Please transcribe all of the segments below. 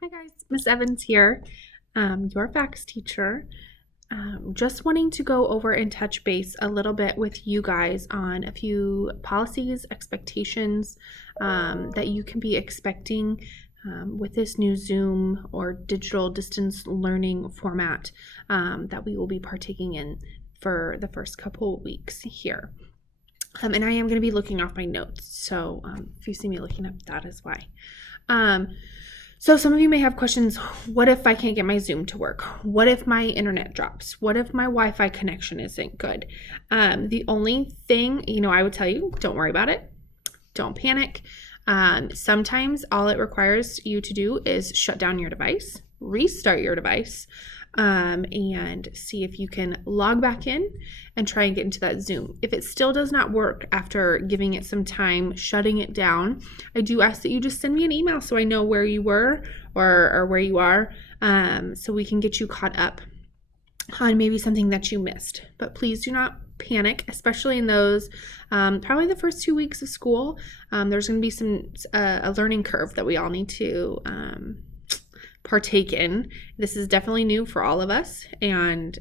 Hi guys, Miss Evans here, your FACS teacher. Just wanting to go over and touch base a little bit with you guys on a few policies, expectations that you can be expecting with this new Zoom or digital distance learning format that we will be partaking in for the first couple of weeks here. And I am going to be looking off my notes, so if you see me looking up, that is why. So some of you may have questions. What if I can't get my Zoom to work? What if my internet drops? What if my Wi-Fi connection isn't good? The only thing, I would tell you, don't worry about it. Don't panic. Sometimes all it requires you to do is shut down your device, restart your device, and see if you can log back in and try and get into that Zoom. If it still does not work after giving it some time, shutting it down, I do ask that you just send me an email so I know where you were or where you are, so we can get you caught up on maybe something that you missed. But please do not panic, especially in those probably the first 2 weeks of school. There's going to be a learning curve that we all need to partake in. This is definitely new for all of us, and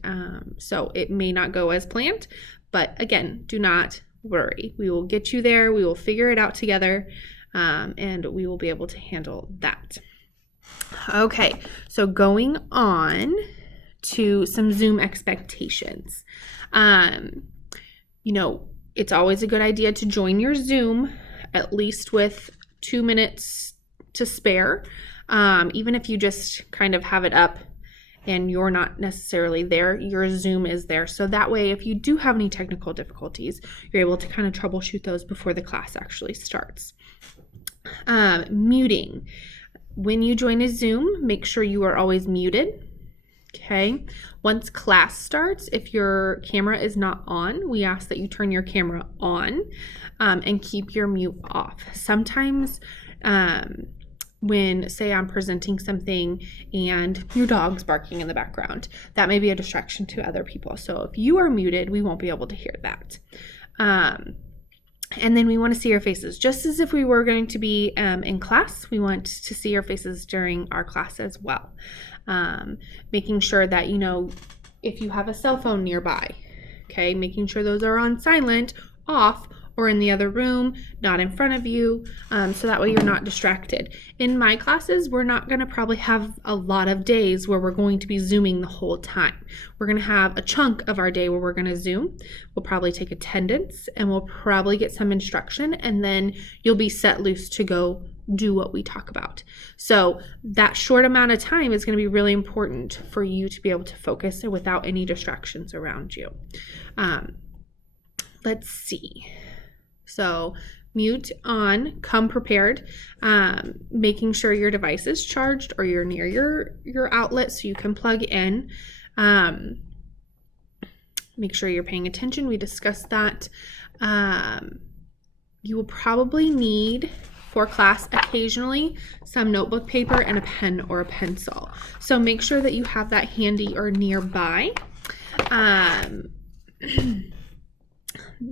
so it may not go as planned, but again, do not worry. We will get you there. We will figure it out together, and we will be able to handle that. Okay, so going on to some Zoom expectations. It's always a good idea to join your Zoom at least with 2 minutes to spare. Even if you just kind of have it up and you're not necessarily there, your Zoom is there. So that way, if you do have any technical difficulties, you're able to kind of troubleshoot those before the class actually starts. Muting. When you join a Zoom, make sure you are always muted. Okay. Once class starts, if your camera is not on, we ask that you turn your camera on and keep your mute off. Sometimes, when, say, I'm presenting something and your dog's barking in the background, that may be a distraction to other people. So if you are muted, we won't be able to hear that. And then we want to see your faces. Just as if we were going to be in class, we want to see your faces during our class as well. Making sure that, if you have a cell phone nearby, okay, making sure those are on silent, off, or in the other room, not in front of you, so that way you're not distracted. In my classes, we're not going to probably have a lot of days where we're going to be Zooming the whole time. We're going to have a chunk of our day where we're going to Zoom. We'll probably take attendance, and we'll probably get some instruction, and then you'll be set loose to go do what we talk about. So that short amount of time is going to be really important for you to be able to focus without any distractions around you. Let's see. So mute on, come prepared, making sure your device is charged or you're near your outlet so you can plug in. Make sure you're paying attention. We discussed that. You will probably need for class occasionally some notebook paper and a pen or a pencil. So make sure that you have that handy or nearby.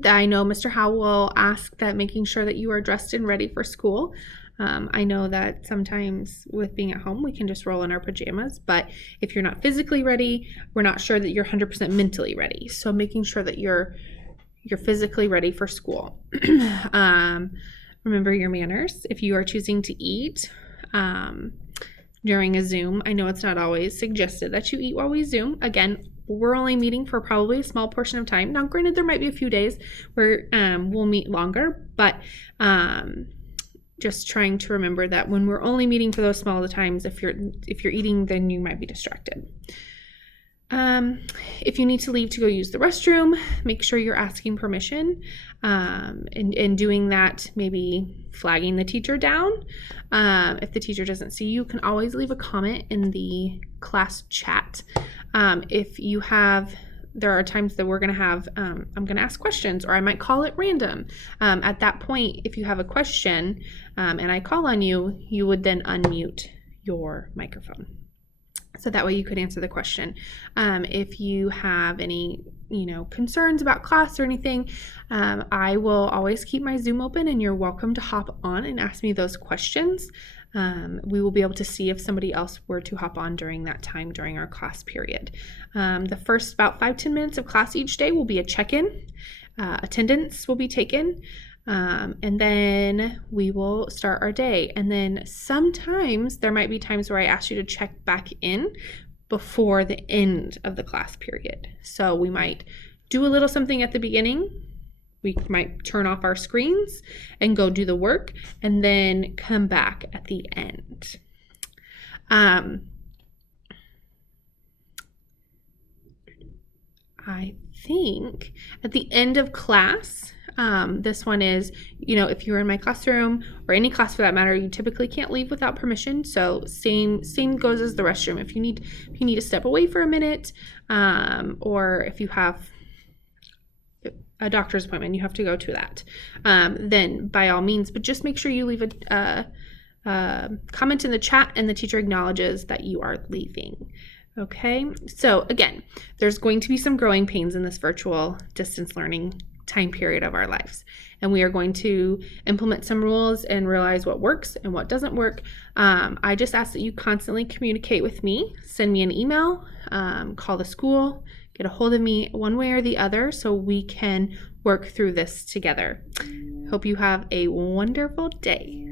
I know Mr. Howe will ask that making sure that you are dressed and ready for school. I know that sometimes with being at home, we can just roll in our pajamas, but if you're not physically ready, we're not sure that you're 100% mentally ready. So making sure that you're physically ready for school. Remember your manners. If you are choosing to eat during a Zoom, I know it's not always suggested that you eat while we Zoom. Again, we're only meeting for probably a small portion of time. Now, granted, there might be a few days where we'll meet longer, but just trying to remember that when we're only meeting for those small times, if you're eating, then you might be distracted. If you need to leave to go use the restroom, make sure you're asking permission, and doing that, maybe flagging the teacher down. If the teacher doesn't see you, can always leave a comment in the class chat. There are times that we're going to have, I'm going to ask questions, or I might call it random. At that point, if you have a question and I call on you, you would then unmute your microphone. So that way you could answer the question. If you have any, concerns about class or anything, I will always keep my Zoom open, and you're welcome to hop on and ask me those questions. we will be able to see if somebody else were to hop on during that time during our class period. The first about 5-10 minutes of class each day will be a check-in. Attendance will be taken. And then we will start our day. And then sometimes there might be times where I ask you to check back in before the end of the class period. So we might do a little something at the beginning. We might turn off our screens and go do the work and then come back at the end. I think at the end of class, this one is, if you're in my classroom or any class for that matter, you typically can't leave without permission. So same goes as the restroom. If you need to step away for a minute, or if you have a doctor's appointment, you have to go to that, then by all means, but just make sure you leave a comment in the chat and the teacher acknowledges that you are leaving. Okay, so again, there's going to be some growing pains in this virtual distance learning time period of our lives, and we are going to implement some rules and realize what works and what doesn't work. I just ask that you constantly communicate with me, send me an email, call the school, get a hold of me one way or the other so we can work through this together. Hope you have a wonderful day.